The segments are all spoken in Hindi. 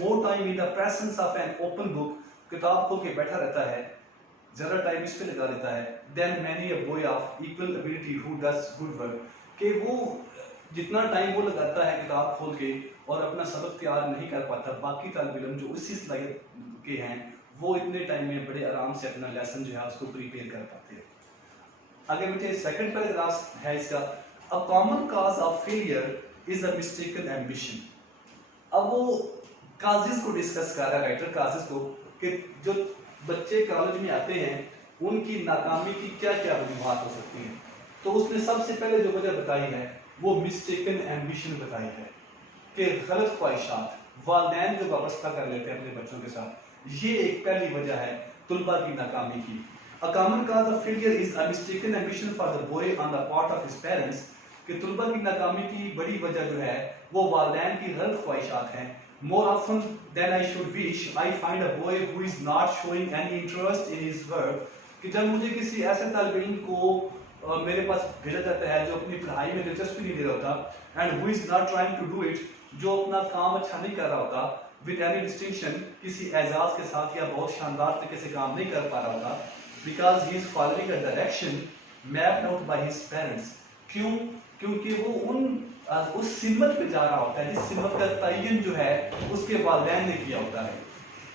more time in the presence of an open book, किताब खोल के बैठा रहता है, ज़रा टाइम इस पे लगा देता है, then many a boy of equal ability who does good work, कि वो जितना टाइम वो लगाता है किताब खोल के और अपना सबक तैयार नहीं कर पाता, बाकी तालिब इल्म जो उसी सलाहियत के हैं वो इतने टाइम में बड़े आराम से अपना लेसन जो है उसको प्रिपेयर कर पाते हैं। आगे बेटे सेकंड पैराग्राफ है इसका, a common cause of failure is a mistaken ambition. अब वो काजिज को डिस्कस कर रहा है राइटर काजिज को कि जो बच्चे कॉलेज में आते हैं उनकी नाकामी की क्या क्या वजूहात हो सकती हैं। तो उसने सबसे पहले जो वजह बताई है वो मिस्टेकन एम्बिशन बताई है कि गलत ख्वाहिशात, वालिदैन जो वाबस्ता कर लेते हैं अपने बच्चों के साथ, ये एक पहली वजह है तुलबा की नाकामी की। A common cause of failure is a mistaken ambition for the boy on the part of his parents, कि तुलबा की नाकामी की बड़ी वजह जो है वो वालिदैन की गलत ख्वाहिशात हैं। More often than I should wish, I find a boy who is not showing any interest in his work, कि जब मुझे किसी ऐसे तालिब इल्म को मेरे पास भेजा जाता है जो अपनी पढ़ाई में दिलचस्पी नहीं ले रहा होता, and who is not trying to do it, जो अपना काम अच्छा नहीं कर रहा होता, with any distinction, किसी एजाज के साथ या बहुत शानदार तरीके से काम नहीं कर पा रहा होता, because he is following a direction mapped out by his parents। क्यों? क्योंकि वो उस सिमत पे जा रहा होता है जिस सिमत का तयन जो है उसके वालिदैन ने किया होता है।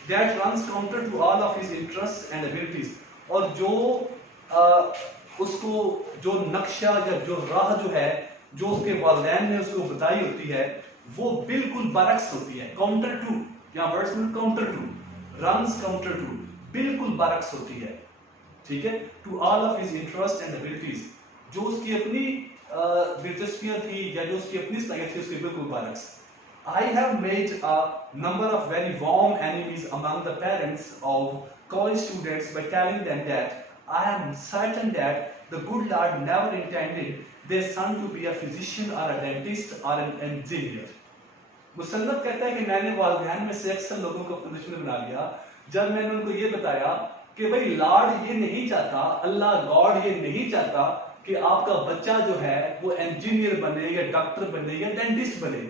That runs counter to all of his interests and abilities, और जो उसको जो नक्शा या जो राह जो है जो उसके वालिदैन ने उसको बताई होती है वो बिल्कुल बरक्स होती है। काउंटर टू, यहाँ वर्ड्स में counter to, runs counter to, बिल्कुल बरक्स होती है, ठीक है, to all of his interest and abilities, जो उसकी अपनी दिलचस्पियां थी या जो उसकी अपनी सलाहियत थी उसके बिल्कुल बरक्स। I have made a number of very warm enemies among the parents of college students by telling them that I am certain that the good Lord never intended their son to be a physician or a dentist or an engineer। मुसन्नफ कहता है कि मैंने वालिदैन में से अक्सर लोगों को अपना दुश्मन बना लिया जब मैंने उनको ये बताया कि भाई लॉर्ड ये नहीं चाहता, अल्लाह गॉड ये नहीं चाहता कि आपका बच्चा जो है वो इंजीनियर बने या डॉक्टर बने या डेंटिस्ट बने।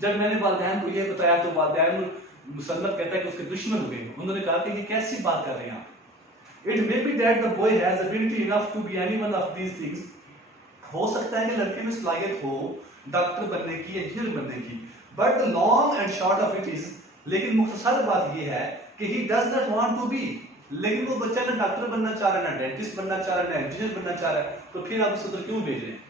जब मैंने वालिदैन को ये बताया तो वालिदैन, मुसन्नफ कहता है कि उसके दुश्मन हुए। उन्होंने कहा कि ये कैसी बात कर रहे हैं आप। It may be that the boy has ability enough to be any one of these things। हो सकता है कि लड़के में सलाहियत हो डॉक्टर बनने की या इंजीनियर बनने की, but the long and short of it is, लेकिन मुख्तसर बात ये है कि he does not want to be, लेकिन वो बच्चा ना डॉक्टर बनना चाह रहा है, ना डेंटिस्ट बनना चाह रहा है, ना इंजीनियर बनना चाह रहा है, तो फिर आप उसको उधर क्यों भेज रहे हैं?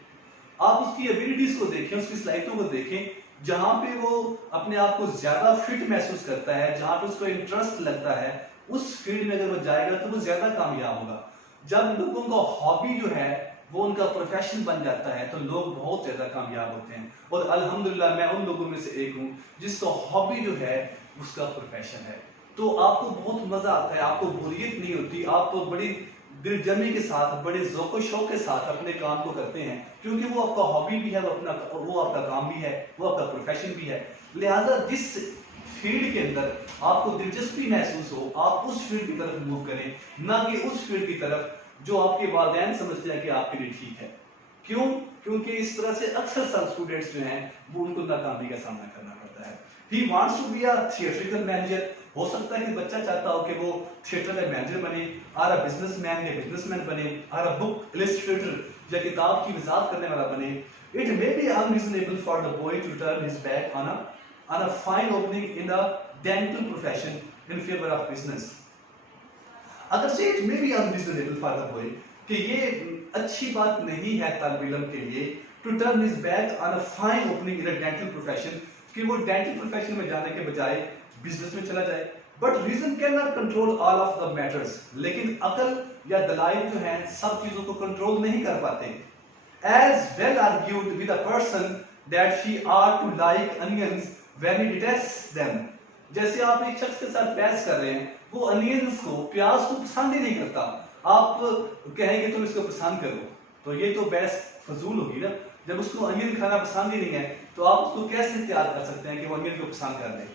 आप उसकी एबिलिटीज को देखें, उसकी सलाहियतों को देखें, जहां पे वो अपने आप को ज्यादा फिट महसूस करता है, जहां पे उसको इंटरेस्ट लगता है, उस फील्ड में अगर वो जाएगा तो वो ज्यादा कामयाब होगा। जब लोगों का हॉबी जो है वो उनका प्रोफेशन बन जाता है तो लोग बहुत ज्यादा कामयाब होते हैं, और अल्हम्दुलिल्लाह मैं उन लोगों में से एक हूँ जिसका हॉबी जो है उसका प्रोफेशन है। तो आपको बहुत मजा आता है, आपको बोरियत नहीं होती, आप तो बड़ी दिलजमी के साथ, बड़े ज़ौक़ शौक़ के साथ अपने काम को करते हैं, क्योंकि वो आपका हॉबी भी है, वो आपका काम भी है, वो आपका प्रोफेशन भी है। लिहाजा जिस फील्ड के अंदर आपको दिलचस्पी महसूस हो आप उस फील्ड की तरफ मूव करें, ना कि उस फील्ड की तरफ जो आपके वालिदैन समझते हैं कि आपके लिए ठीक है। क्यों? क्योंकि इस तरह से अक्सर सब स्टूडेंट्स जो हैं वो उनको नाकामी का सामना करना पड़ता है। He wants to be a theatrical manager, हो सकता है कि बच्चा चाहता हो कि वो थिएटर का मैनेजर बने, और अ बिजनेसमैन या बिजनेसमैन बने, और अ बुक इलस्ट्रेटर या किताब की वजाहत करने वाला बने। It may be unreasonable for the boy to turn his back on a fine opening in the dental profession in favor of business। अगर से इट में भी अनरीजनेबल फॉर द बॉय कि ये अच्छी बात नहीं है तालिब इल्म के लिए to turn his back on a fine opening in a dental profession, कि वो डेंटल प्रोफेशन में जाने के बजाय बिजनेस में चला जाए। But reason can not control all of the matters, लेकिन अकल या दलाइल जो हैं सब चीजों को कंट्रोल नहीं कर पाते। As well argued with a person that she are to like onions when he detests them. जैसे आप एक शख्स के साथ बहस कर रहे हैं, वो अनियंस को, प्याज को पसंद ही नहीं करता, आप कहेंगे तुम इसको पसंद करो, तो ये तो बहस फजूल होगी ना। जब उसको अनियन खाना पसंद ही नहीं है तो आप उसको कैसे तैयार कर सकते हैं कि वो अनियन को पसंद कर ले।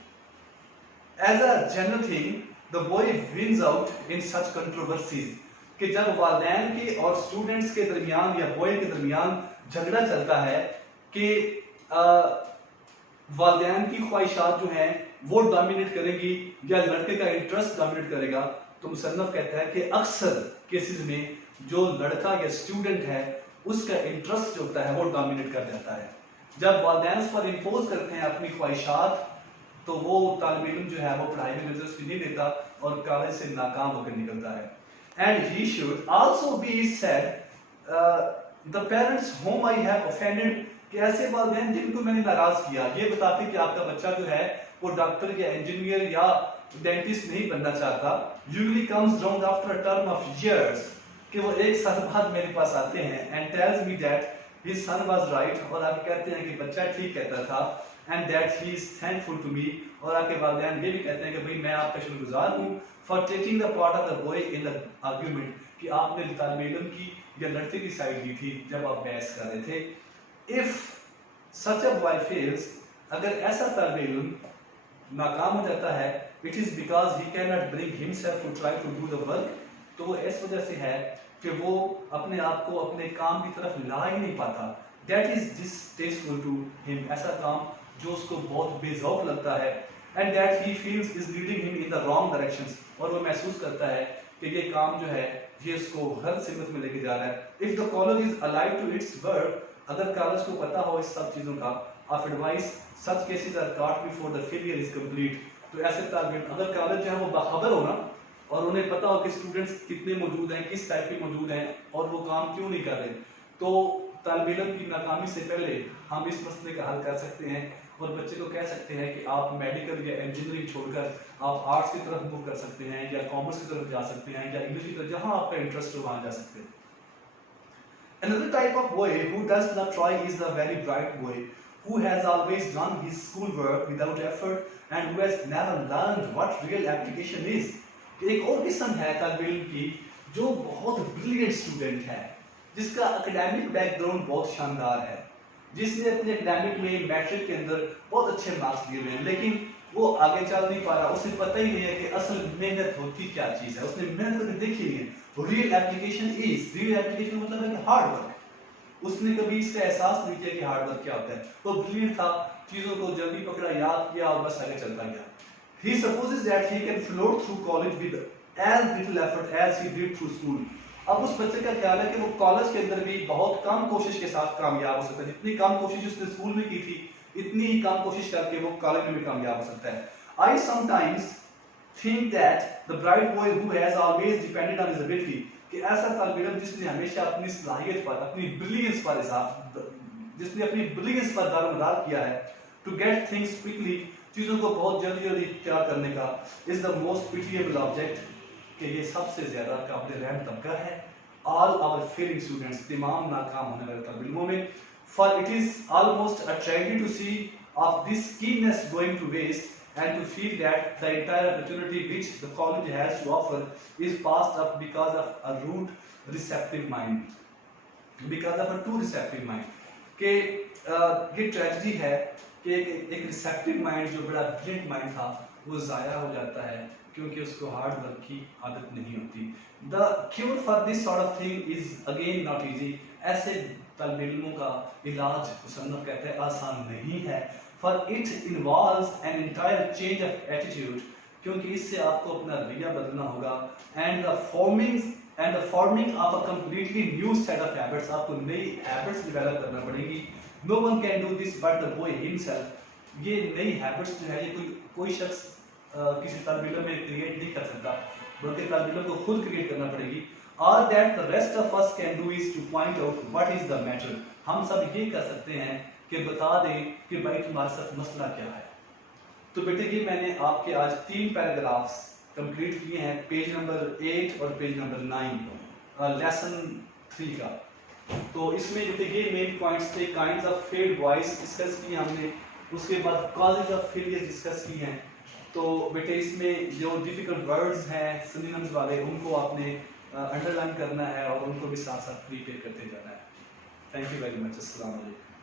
As a general thing the boy wins out in such controversies, कि जब वालिदैन के और स्टूडेंट्स के दरमियान या बॉय के दरमियान झगड़ा चलता है कि वालिदैन की ख्वाहिशात जो हैं वो डोमिनेट करेंगी या लड़के का इंटरेस्ट डोमिनेट करेगा, तो मुसन्नफ कहता है कि अक्सर केसेस में जो लड़का या स्टूडेंट है उसका इंटरेस्ट जो होता है वो डोमिनेट कर जाता है। जब वालिदैन उस पर इम्पोज करते हैं अपनी ख्वाहिशात, तो वो तालिब इल्म जो है वो पढ़ाई में दिलचस्पी नहीं लेता और कॉलेज से नाकाम होकर निकलता है। And he should also be said the parents home I have offended, कि ऐसे वालिदैन जिनको मैंने नाराज किया, ये बताते कि आपका बच्चा जो है वो डॉक्टर या इंजीनियर या डेंटिस्ट नहीं बनना चाहता, usually comes down after a term of years, कि वो एक साल बाद मेरे पास आते हैं and tells me that his son was right, और आप कहते हैं कि बच्चा ठीक कहता था, and that he is thankful to me, और आपके वालिदैन ये भी कहते हैं कि भाई मैं आपका शुक्रगुजार हूँ for taking the part of the boy in the argument, कि आपने तालिब इल्म की या लड़के की साइड ली थी जब आप बहस कर रहे थे। If such a boy fails, अगर ऐसा तालिब इल्म नाकाम हो जाता है, it is because he can not bring himself to try to do the work, तो वो इस वजह से है कि वो अपने आप को अपने काम की तरफ ला ही नहीं पाता। दैट इज डिसटेस्टफुल टू हिम, ऐसा काम जो उसको बहुत बेज़ौक लगता है, and that he feels is leading him in the wrong directions, और वो महसूस करता है कि ये काम जो है ये उसको गलत सिमत में लेके जा रहा है। If the college is alive to its work, अगर कॉलेज को पता हो इस सब चीजों का, of advice such cases are caught before the failure is complete, तो ऐसे तालिब अगर कॉलेज जो है वो बाखबर हो ना, और उन्हें पता हो कि स्टूडेंट्स कितने मौजूद हैं, किस टाइप के मौजूद हैं और वो काम क्यों नहीं कर रहे, तो तालिब इल्म की नाकामी से पहले हम इस मसले का हल कर सकते हैं और बच्चे को कह सकते हैं कि आप मेडिकल या इंजीनियरिंग छोड़कर आप आर्ट्स की तरफ मूव कर सकते हैं, या कॉमर्स की तरफ जा सकते हैं, या इंग्लिश की तरफ, जहां आपका इंटरेस्ट हो वहां जा सकते हैं। Another type of boy who does not try is the very bright boy who has always done his schoolwork without effort and who has never learned what real application is। एक और किस्म है तालिब इल्म की जो बहुत ब्रिलियंट स्टूडेंट है, जिसका एकेडमिक बैकग्राउंड बहुत शानदार है, जिसने अपने एकेडमिक में मैट्रिक के अंदर बहुत अच्छे मार्क्स लिए हुए हैं, लेकिन वो आगे चल नहीं पा रहा, उसे पता ही नहीं है कि असल मेहनत होती क्या चीज है, उसने मेहनत करके देखी नहीं है। रियल एप्लीकेशन मतलब है कि हार्ड वर्क, उसने कभी इसका एहसास नहीं किया कि हार्ड वर्क क्या होता है। वो ब्रिलियंट था, चीजों को जल्दी पकड़ा, याद किया और बस आगे चलता गया। He supposes that he can float through college with as little effort as he did through school। अब उस बच्चे का ख्याल है कि वो कॉलेज के अंदर भी बहुत कम कोशिश के साथ कामयाब हो सकता है, जितनी कम कोशिश उसने स्कूल में की थी इतनी ही कम कोशिश करके वो कॉलेज में भी कामयाब हो सकता है। I sometimes think that the bright boy who has always depended on his ability, कि ऐसा तालिब इल्म जिसने हमेशा अपनी सलाहियत पर, अपनी ब्रिलियंस पर जिसने अपनी ब्रिलियंस पर दारोमदार किया है, to get things quickly, चीजों को बहुत जल्दी जल्दी तैयार करने का, is the most pitiable object, कि ये सबसे ज्यादा काबिल रहम तबका है। ऑल आवर फेलिंग स्टूडेंट्स, तमाम नाकाम होने वाले तालिब इल्मों में, for it is almost a tragedy to see of this keenness going to waste and to feel that the entire opportunity which the college has to offer is passed up because of a root receptive mind, because of a too receptive mind, कि ये ट्रेजेडी है कि एक रिसेप्टिव माइंड जो बड़ा ब्रिलियंट माइंड था वो ज़ाया हो जाता है क्योंकि उसको हार्ड वर्क की आदत नहीं होती। The cure for this sort of thing is again not easy, ऐसे तालिब इल्मों का इलाज मुसन्नफ कहते हैं आसान नहीं है। For it involves an entire change of attitude, क्योंकि इससे आपको अपना रवैया बदलना होगा, and the forming of a completely new set of habits, आपको नई हैबिट्स डेवलप करना पड़ेगी। No one can do this but the boy himself, ये नई हैबिट्स जो है ये कोई शख्स किसी तालिब इल्म में क्रिएट नहीं कर सकता, बल्कि तालिब इल्म को खुद क्रिएट करना पड़ेगी। All that the rest of us can do is to point out what is the matter, हम सब ये कर सकते हैं कि बता दें कि भाई तुम्हारे साथ मसला क्या है। तो बेटे ये मैंने आपके आज 3 पैराग्राफ्स कंप्लीट किए हैं, पेज नंबर 8 और पेज नंबर 9 लेसन 3 का। तो इसमें जो थे ये मेन पॉइंट्स थे, kinds of failed boys discuss किए हमने, उसके बाद कॉजेज ऑफ फेलियर डिस्कस की हैं। तो बेटे इसमें जो डिफिकल्ट वर्ड्स हैं सिनोनिम्स वाले उनको आपने अंडरलाइन करना है और उनको भी साथ साथ प्रिपेयर करते जाना है। Thank you very much. अस्सलाम वालेकुम।